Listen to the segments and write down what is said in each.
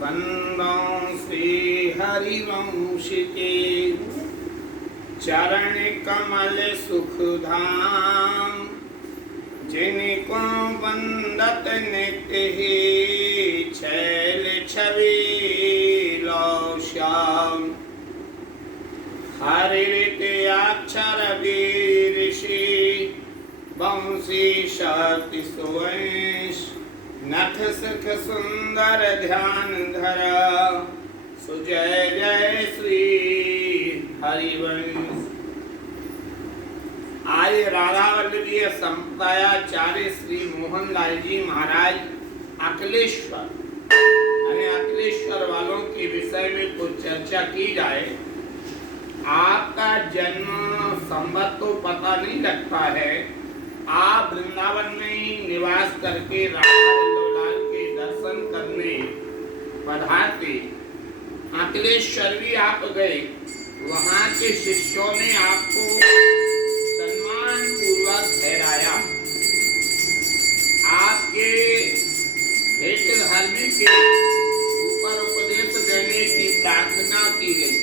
वंदों श्री हरिवंश के चरण कमल सुखधाम, जिनको वंदत नित्य ही छैल छवि श्याम। हरित अक्षर वीर ऋषि वंशी शक्ति सुवंश, नथ सुख सुंदर ध्यान धरा, सुजय जय श्री हरिवंश। आज राधा वल्लभीय संप्रदायाचार्य श्री मोहनलाल जी महाराज अखिलेश्वर अखिलेश्वर वालों के विषय में कुछ चर्चा की जाए। आपका जन्म संवत तो पता नहीं लगता है, आप वृंदावन में ही निवास करके राधा वल्लभलाल के दर्शन करने पधारते। अखिलेश्वर भी आप गए, वहां के शिष्यों ने आपको सम्मान पूर्वक ठहराया। आपके हित धर्म के ऊपर उपदेश देने की प्रार्थना की गई।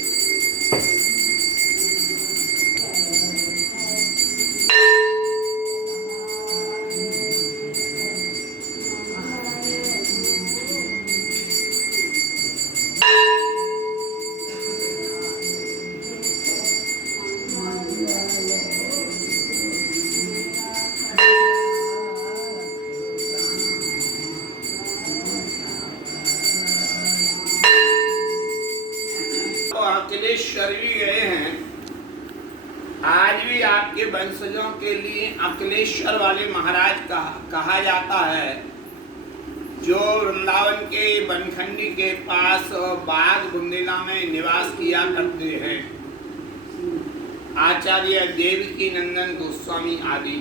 अखिलेश्वर भी गए हैं। आज भी आपके वंशजों के लिए अखिलेश्वर वाले महाराज कहा जाता है, जो वृंदावन के बनखंडी के पास बाग बुंदेला में निवास किया करते हैं। आचार्य देवकी नंदन गोस्वामी आदि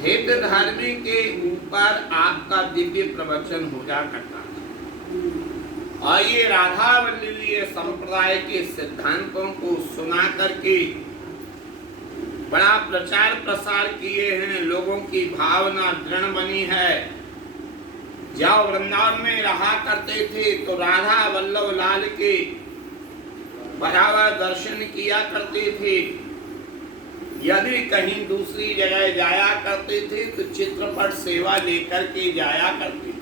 हित धर्म के ऊपर आपका दिव्य प्रवचन हो जा करता है। और ये राधा वल्लभीय संप्रदाय के सिद्धांतों को सुना करके बड़ा प्रचार प्रसार किए हैं। लोगों की भावना दृढ़ बनी है। जब वृंदावन में रहा करते थे तो राधा वल्लभलाल के बराबर दर्शन किया करते थे। यदि कहीं दूसरी जगह जाया करते थे तो चित्रपट सेवा लेकर के जाया करते थे।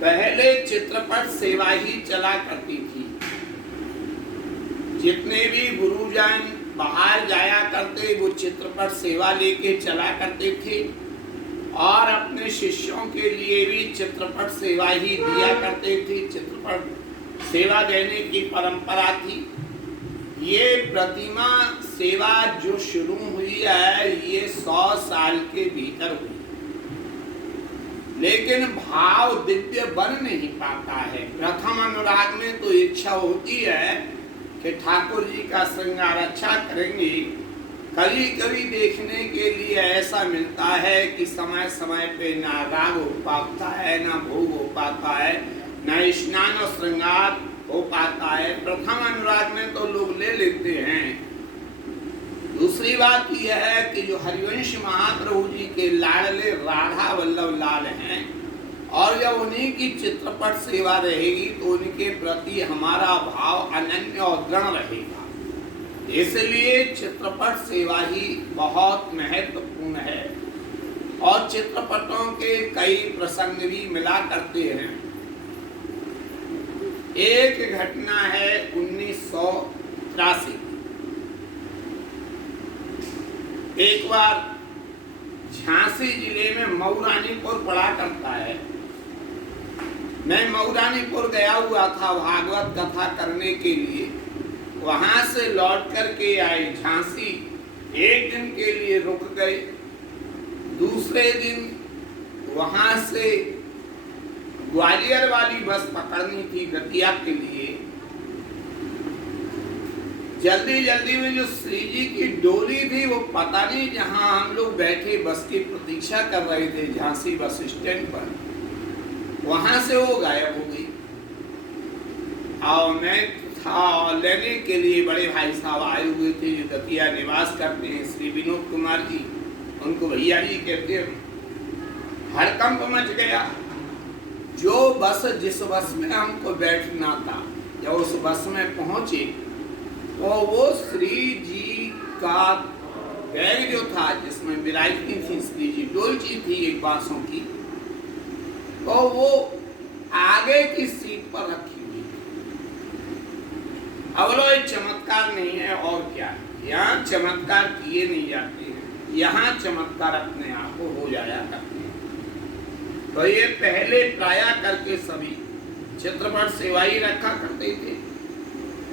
पहले चित्रपट सेवा ही चला करती थी। जितने भी गुरुजन बाहर जाया करते वो चित्रपट सेवा लेके चला करते थे और अपने शिष्यों के लिए भी चित्रपट सेवा ही दिया करते थे। चित्रपट सेवा देने की परंपरा थी। ये प्रतिमा सेवा जो शुरू हुई है ये 100 साल के भीतर हुई, लेकिन भाव दिव्य बन नहीं पाता है। प्रथम अनुराग में तो इच्छा होती है कि ठाकुर जी का श्रृंगार अच्छा करेंगे। कभी कभी देखने के लिए ऐसा मिलता है कि समय समय पे ना राग हो पाता है, ना भोग हो पाता है, ना स्नान और श्रृंगार हो पाता है। प्रथम अनुराग में तो लोग ले लेते हैं। दूसरी बात यह है कि जो हरिवंश महाप्रभु जी के लाडले राधा वल्लभलाल हैं और जब उन्हीं की चित्रपट सेवा रहेगी तो उनके प्रति हमारा भाव अनन्य और दृढ़ रहेगा। इसलिए चित्रपट सेवा ही बहुत महत्वपूर्ण है और चित्रपटों के कई प्रसंग भी मिला करते हैं। एक घटना है 1983। एक बार झांसी जिले में मऊरानीपुर पड़ा करता है। मैं मऊरानीपुर गया हुआ था भागवत कथा करने के लिए। वहां से लौट करके आए झांसी। एक दिन के लिए रुक गए। दूसरे दिन वहां से ग्वालियर वाली बस पकड़नी थी गतिया के लिए। जल्दी जल्दी में जो श्री जी की डोली थी वो पता नहीं जहां हम लोग बैठे बस की प्रतीक्षा कर रहे थे झांसी बस स्टैंड पर, वहां से वो गायब हो गई। और मैं था लेने के लिए बड़े भाई साहब आए हुए थे जो दतिया निवास करते हैं, श्री विनोद कुमार जी, उनको भैया जी कहते हैं। हड़कंप मच गया। जो बस जिस बस में हमको बैठना था, जब उस बस में पहुंचे तो वो श्री जी का बैग जो था जिसमें विराजती थी श्री जी, डोलची थी एक बांसों की, तो वो आगे की सीट पर रखी हुई। अब लो ये चमत्कार नहीं है और क्या है, यहाँ चमत्कार किए नहीं जाते हैं, यहाँ चमत्कार अपने आप को हो जाया करते हैं। तो ये पहले प्राया करके सभी चित्रपट सेवा ही रखा करते थे।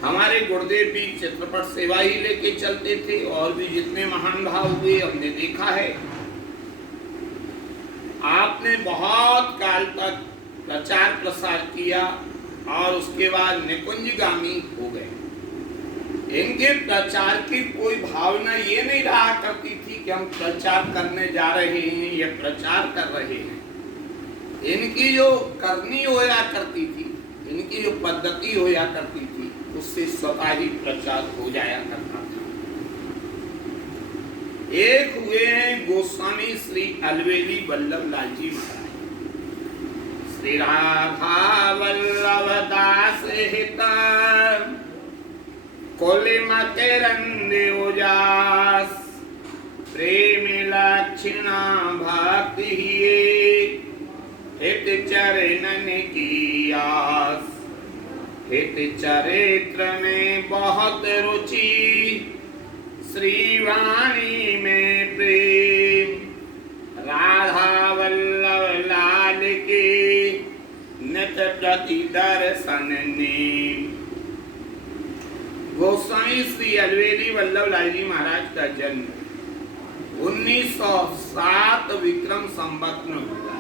हमारे गुरुदेव भी चित्रपट सेवा ही लेके चलते थे, और भी जितने महान भाव हुए हमने देखा है। आपने बहुत काल तक प्रचार प्रसार किया और उसके बाद निकुंजगामी हो गए। इनके प्रचार की कोई भावना ये नहीं रहा करती थी कि हम प्रचार करने जा रहे हैं या प्रचार कर रहे हैं। इनकी जो करनी होया करती थी, इनकी जो पद्धति होया करती थी, उससे स्वतः ही प्रचार हो जाया करता था। एक हुए हैं गोस्वामी श्री अलवेली वल्लभ लाल जी महाराज। श्री राधा वल्लभ दास हित कोलिमा के रंदे उजास, प्रेम लक्षणा भक्ति हित चरणन की आस। हित चरित्र में बहुत रुचि, श्रीवाणी में प्रेम, राधा वल्लभ लाल के नित प्रति दर्शन ने। गोस्वामी श्री अलवेली वल्लभ लाल जी महाराज का जन्म 1907 विक्रम संवत में हुआ।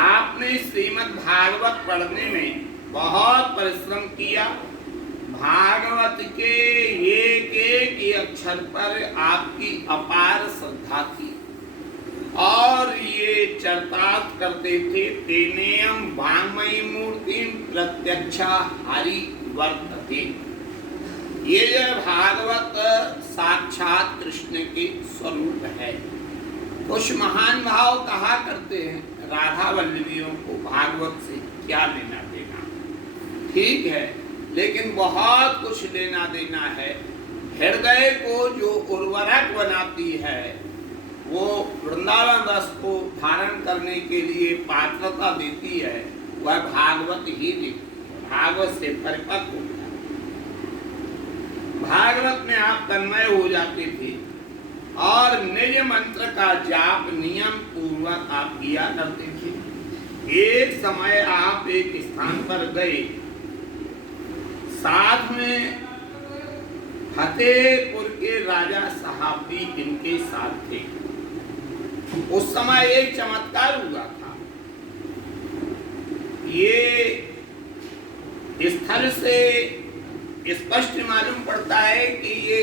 आपने श्रीमद् भागवत पढ़ने में बहुत परिश्रम किया। भागवत के एक एक अक्षर पर आपकी अपार श्रद्धा थी और ये चरितार्थ करते थे। तेनेयम वाङ्मयी मूर्ति प्रत्यक्षा हरि वर्तते। ये जो भागवत साक्षात कृष्ण के स्वरूप है। कुछ महान भाव कहा करते हैं राधा वल्लभियों को भागवत से क्या लेना देना, ठीक है, लेकिन बहुत कुछ लेना देना है। हृदय को जो उर्वरक बनाती है, वो वृंदावन रस को धारण करने के लिए पात्रता देती है, वह भागवत ही देती है। भागवत से परिपक्व हो जाते, भागवत में आप तन्मय हो जाते थे और निज मंत्र का जाप नियम पूर्वक आप किया करते थे। एक समय आप एक स्थान पर गए, साथ में फतेहपुर के राजा साहब भी इनके साथ थे। उस समय एक चमत्कार हुआ था। ये स्थल से स्पष्ट मालूम पड़ता है कि ये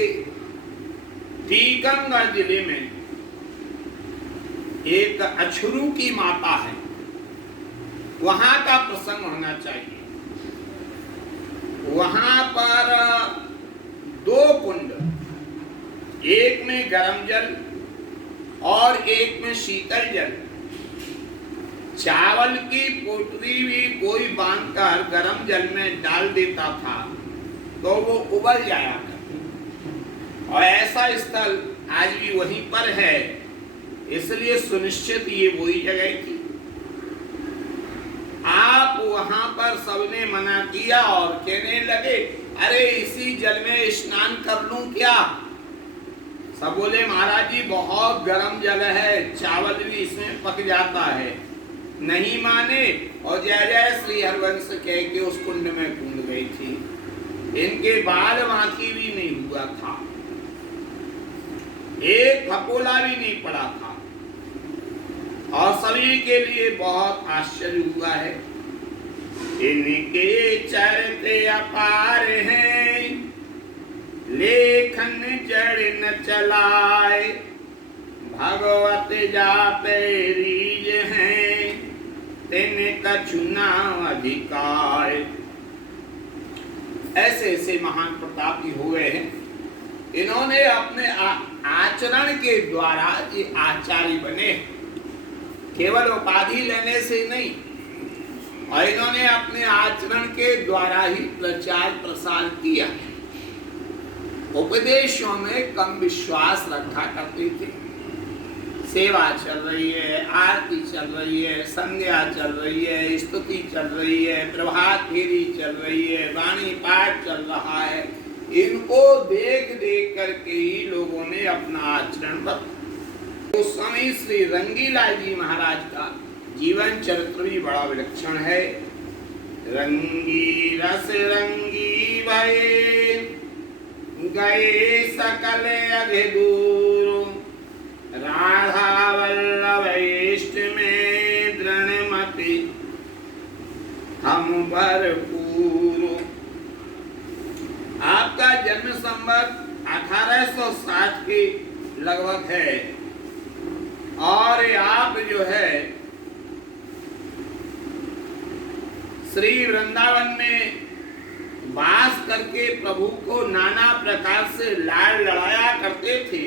टीकमगढ़ जिले में एक अछरू की माता है, वहां का प्रसंग होना चाहिए। वहां पर दो कुंड, एक में गर्म जल और एक में शीतल जल। चावल की पोटली भी कोई बांधकर गर्म जल में डाल देता था तो वो उबल जाया करता, और ऐसा स्थल आज भी वहीं पर है। इसलिए सुनिश्चित ये वही जगह थी। आप वहां पर सबने मना किया और कहने लगे, अरे इसी जल में स्नान कर लूं क्या? सब बोले, महाराज जी बहुत गर्म जल है, चावल भी इसमें पक जाता है। नहीं माने और जय जय श्री हरवंश कह के उस कुंड में कूद गई थी। इनके बाल बाकी भी नहीं हुआ था, एक फपोला भी नहीं पड़ा था, और सभी के लिए बहुत आश्चर्य हुआ है। इनके चरते अपार हैं, लेखन जड़ न चलाए, भगवत जापे रीज हैं, तिन कछु ना अधिकार। ऐसे ऐसे महान प्रतापी हुए हैं। इन्होंने अपने आचरण के द्वारा ये आचार्य बने। केवल उपाधि लेने से नहीं, और इन्होंने अपने आचरण के द्वारा ही प्रचार प्रसार किया। उपदेशों में कम विश्वास रखा करते थे। सेवा चल रही है, आरती चल रही है, संध्या चल रही है, स्तुति चल रही है, प्रभात फेरी चल रही है, वाणी पाठ चल रहा है, इनको देख देख करके ही लोगों ने अपना आचरण बदला। तो स्वामी श्री रंगीलाल जी महाराज का जीवन चरित्र भी बड़ा विलक्षण है। रंगी रस रंगी भये गए सकल अघे दूर, राधा वल्लभ इष्ट में दृढ़मति हम भरपूर। आपका जन्म संवत 1860 के लगभग है, और आप जो है श्री वृंदावन में वास करके प्रभु को नाना प्रकार से लाड़ लड़ाया करते थे।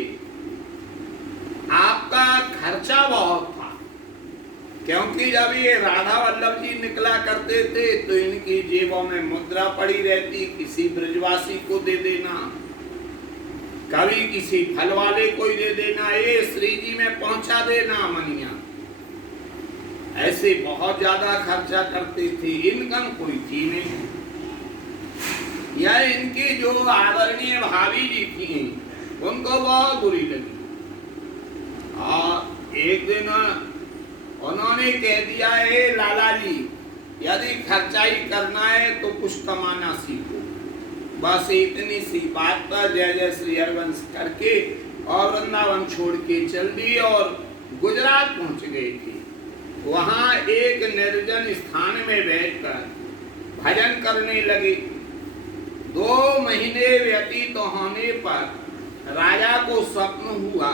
आपका खर्चा बहुत था, क्योंकि जब ये राधा वल्लभ जी निकला करते थे तो इनकी जेबों में मुद्रा पड़ी रहती, किसी ब्रजवासी को दे देना, कभी किसी फल वाले को ही दे देना, ये श्री जी में पहुंचा देना मनिया। ऐसे बहुत ज्यादा खर्चा करते थे। इनकम कोई थी नहीं। या इनकी जो आदरणीय भाभी जी थी उनको बहुत बुरी लगी, और एक दिन उन्होंने कह दिया, ए लाला जी, यदि खर्चाई करना है तो कुछ कमाना सीखो। बस इतनी सी बात पर जय जय श्री हरिवंश करके और वृंदावन छोड़ के चल दी और गुजरात पहुंच गई थी। वहां एक निर्जन स्थान में बैठकर भजन करने लगे। 2 महीने व्यतीत होने पर राजा को स्वप्न हुआ,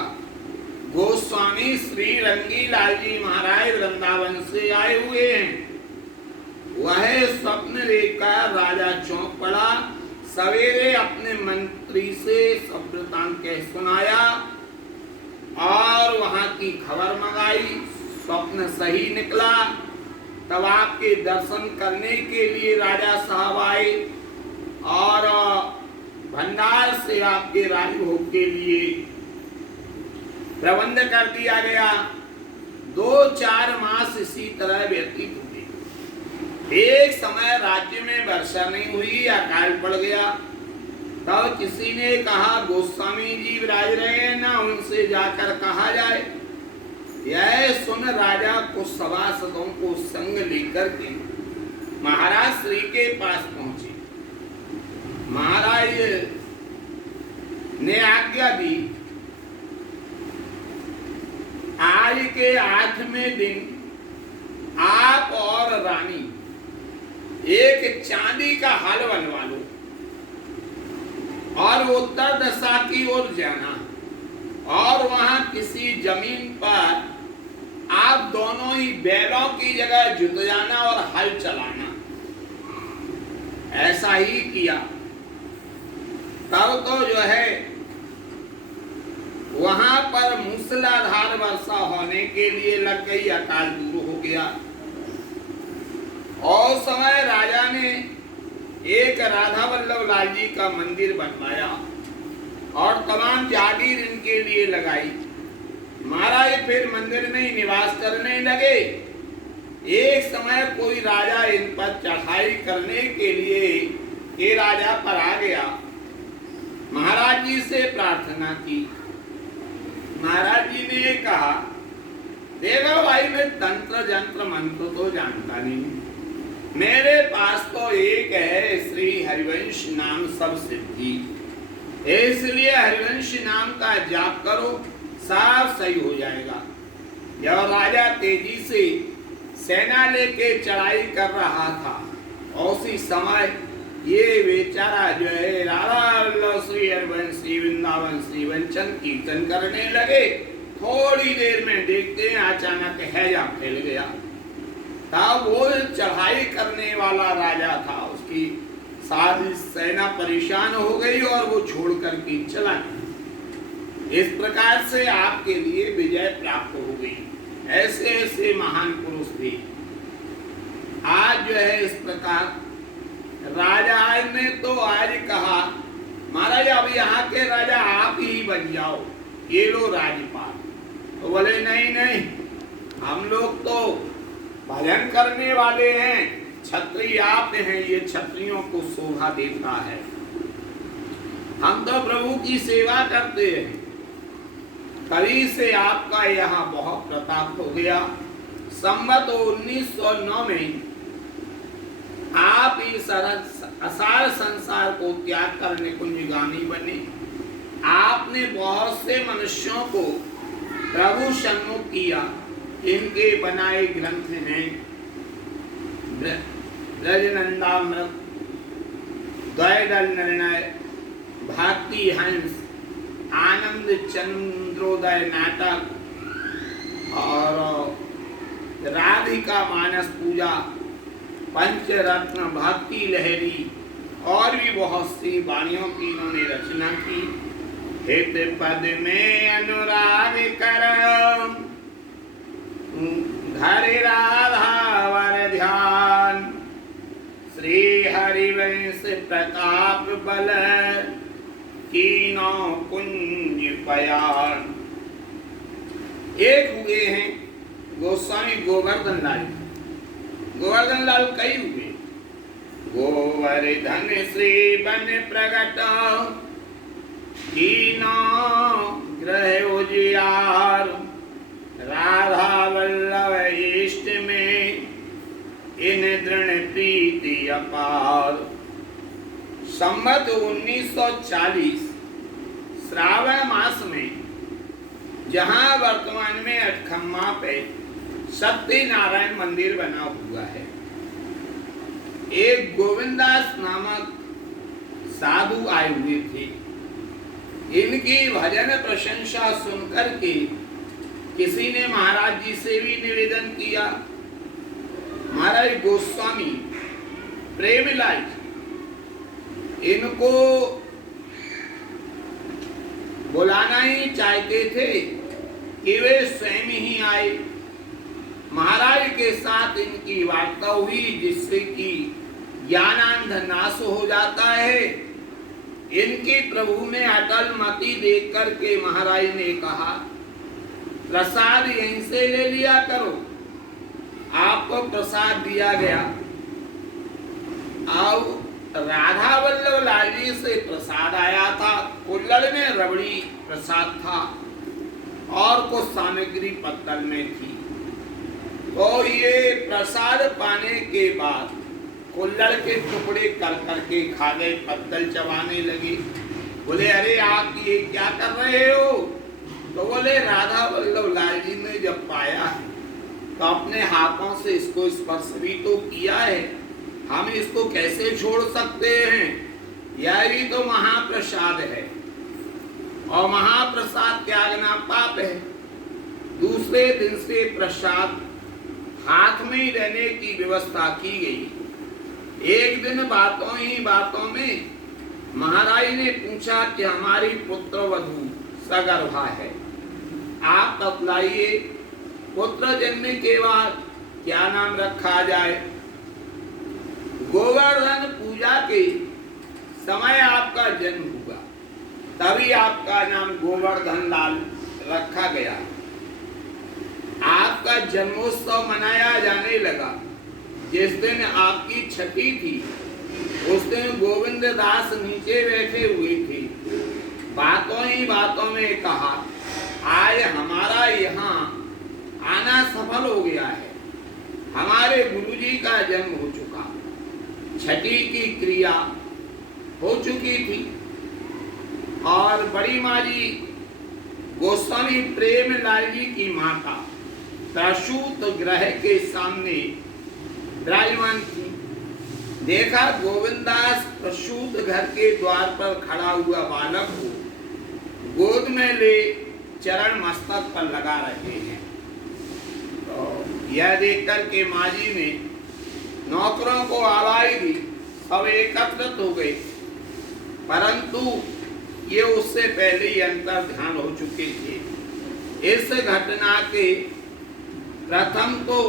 गोस्वामी श्री रंगीलाल जी महाराज वृंदावन से आए हुए हैं। वह स्वप्न देखकर राजा चौंक पड़ा। सवेरे अपने मंत्री से सब वृतांत कह सुनाया और वहां की खबर मंगाई। स्वप्न सही निकला। तब आपके दर्शन करने के लिए राजा साहब आए और भंडार से आपके राजभोग के लिए प्रबंध कर दिया गया। 2-4 मास इसी तरह व्यतीत हुए। एक समय राज्य में वर्षा नहीं हुई, अकाल पड़ गया। तब किसी ने कहा, गोस्वामी जी विराज रहे हैं ना, उनसे जाकर कहा जाए। यह सुन राजा को सभासदों को संग लेकर के महाराज श्री के पास पहुंचे। महाराज ने आज्ञा दी, आज के 8वें दिन आप और रानी एक चांदी का हल बनवा लो और उत्तर दिशा की ओर जाना, और वहां किसी जमीन पर आप दोनों ही बैलों की जगह जुत जाना और हल चलाना। ऐसा ही किया। तब तो जो है वहां पर मूसलाधार वर्षा होने के लिए लग गई, अकाल दूर हो गया। और समय राजा ने एक राधा वल्लभ लाल जी का मंदिर बनवाया और तमाम जागीर इनके लिए लगाई। महाराज फिर मंदिर में ही निवास करने लगे। एक समय कोई राजा इन पर चढ़ाई करने के लिए ये राजा पर आ गया। महाराज जी से प्रार्थना की। महाराज जी ने कहा, देखो भाई, मैं तंत्र जंत्र मंत्र तो जानता नहीं, मेरे पास तो एक है श्री हरिवंश नाम सब सिद्धि, इसलिए हरिवंश नाम का जाप करो, सब सही हो जाएगा। जब राजा तेजी से सेना लेके चढ़ाई कर रहा था, उसी समय ये बेचारा जो है राधा श्री हरिवंश श्री वृंदावन श्री वंचन कीर्तन करने लगे। थोड़ी देर में देखते हैं अचानक हैजा फैल गया। तब वो चढ़ाई करने वाला राजा था, उसकी सारी सेना परेशान हो गई और वो छोड़ करके चला गया। इस प्रकार से आपके लिए विजय प्राप्त हो गई। ऐसे ऐसे महान पुरुष थे। आज जो है इस प्रकार राजा ने तो आज कहा महाराज अब यहाँ के राजा आप ही बन जाओ, ये लो राजपाल। तो बोले नहीं नहीं, हम लोग तो भजन करने वाले हैं, क्षत्रिय आप हैं, ये क्षत्रियों को शोभा देता है, हम तो प्रभु की सेवा करते हैं। कली से आपका यहाँ बहुत प्रताप हो गया। संवत 1909 में आप इस असार संसार को त्याग कर निकुंजगामी बने। आपने बहुत से मनुष्यों को प्रभु सन्मुख किया। इनके बनाए ग्रंथ हैं ब्रजनंदामृत, द्वैदल निर्णय, भक्ति हंस, आनंद चंद्रोदय नाटक और राधिका मानस पूजा, पंचरत्न, भक्ति लहरी और भी बहुत सी वाणियों की इन्होंने रचना की। हित पद में अनुराग कर धर राधा वर ध्यान, श्री हरिवंश प्रताप बल कीनो कुंज पयान। एक हुए हैं गोस्वामी गोवर्धन लाल। गोवर्धन लाल कई हुए। गोवर्धन श्री बन प्रगट कीनो ग्रह उजियार, राधा वल्लभ इष्ट में इन दृढ़ प्रीति अपार। संवत 1940 श्रावण मास में जहां वर्तमान में अटखम्मा पे सत्यनारायण मंदिर बना हुआ है, एक गोविंदास नामक साधु आए हुए थे। इनकी भजन प्रशंसा सुनकर के किसी ने महाराज जी से भी निवेदन किया, महाराज गोस्वामी प्रेमलाल इनको बुलाना ही चाहते थे कि वे स्वयं ही आए। महाराज के साथ इनकी वार्ता हुई, जिससे कि ज्ञानांध नाश हो जाता है। इनकी प्रभु में अटल मति देख करके महाराज ने कहा प्रसाद यहीं से ले लिया करो। आपको प्रसाद दिया गया। और राधा वल्लभ लाल जी से प्रसाद आया था। कुल्लड़ में रबड़ी प्रसाद था और कुछ सामग्री पत्तल में थी। तो ये प्रसाद पाने के बाद कुल्लड़ के टुकड़े कर करके खा गए, पत्तल चबाने लगे। बोले अरे आप ये क्या कर रहे हो? तो बोले राधा वल्लभ लाल जी ने जब पाया तो अपने हाथों से इसको स्पर्श भी तो किया है, हम इसको कैसे छोड़ सकते हैं? यह भी तो महाप्रसाद है और महाप्रसाद त्यागना पाप है। दूसरे दिन से प्रसाद हाथ में ही रहने की व्यवस्था की गई। एक दिन बातों ही बातों में महाराज ने पूछा कि हमारी पुत्र वधू सगर्भा है, आप बतलाइए पुत्र जन्म के बाद क्या नाम रखा जाए। गोवर्धन पूजा के समय आपका जन्म हुआ, तभी आपका नाम गोवर्धन लाल रखा गया। आपका जन्मोत्सव मनाया जाने लगा। जिस दिन आपकी छठी थी उस दिन गोविंद दास नीचे बैठे हुए थे। बातों ही बातों में कहा आज हमारा यहाँ आना सफल हो गया है, हमारे गुरुजी का जन्म हो चुका, छठी की क्रिया हो चुकी थी। और बड़ी माँ जी गोस्वामी प्रेमलाल जी की माता प्रसूत ग्रह के सामने विराजमान थी। देखा गोविंदास प्रसूत घर के द्वार पर खड़ा हुआ बालक को गोद में ले चरण मस्तक पर लगा रहे हैं। तो यह देख कर के माँ जी ने नौकरों को आवाज दी, सब एकत्रित हो गए, परंतु ये उससे पहले ही अंतर ध्यान हो चुके थे। इस घटना के प्रथम तो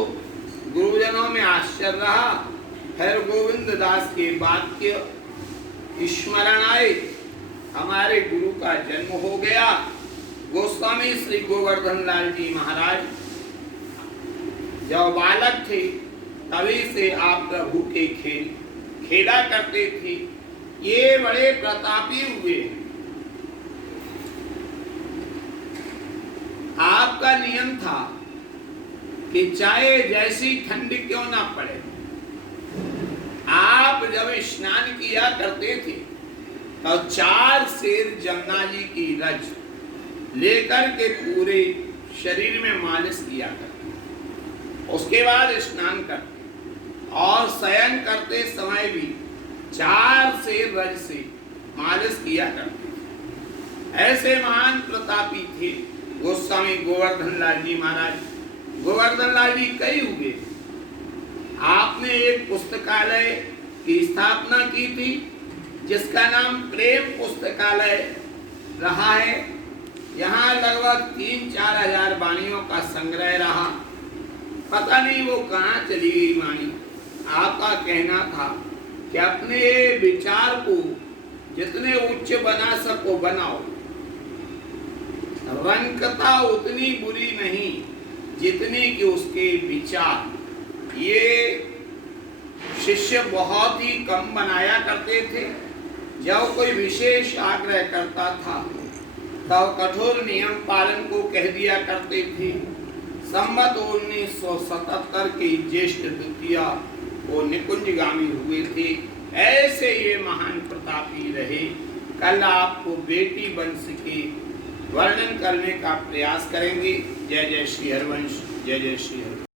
गुरुजनों में आश्चर्य रहा, फिर गोविंद दास के वाक्य स्मरण आए, हमारे गुरु का जन्म हो गया। गोस्वामी श्री गोवर्धन लाल जी महाराज जब बालक थे तभी से आप प्रभु के खेल खेला करते थे। ये बड़े प्रतापी हुए। आपका नियम था कि चाहे जैसी ठंड क्यों ना पड़े, आप जब स्नान किया करते थे तो 4 सेर जमुना जी की रज लेकर के पूरे शरीर में मालिश किया करते, उसके बाद स्नान करते और शयन करते समय भी 4 सेर रज से मालिश किया करते। ऐसे महान प्रतापी थे गोस्वामी गोवर्धन लाल जी महाराज। गोवर्धन लाल जी कई हुए। आपने एक पुस्तकालय की स्थापना की थी जिसका नाम प्रेम पुस्तकालय रहा है। यहाँ लगभग 3-4 हजार वाणियों का संग्रह रहा। पता नहीं वो कहाँ चली गई वाणी। आपका कहना था कि अपने विचार को जितने उच्च बना सको बनाओ, रंकता उतनी बुरी नहीं जितनी कि उसके विचार। ये शिष्य बहुत ही कम बनाया करते थे। जब कोई विशेष आग्रह करता था तब कठोर नियम पालन को कह दिया करते थे। संवत 1977 की ज्येष्ठ द्वितीया वो निकुंजगामी हुए थे। ऐसे ये महान प्रतापी रहे। कल आपको बेटी वंश के वर्णन करने का प्रयास करेंगे। जय जय श्री हरवंश, जय जय श्री हरवंश।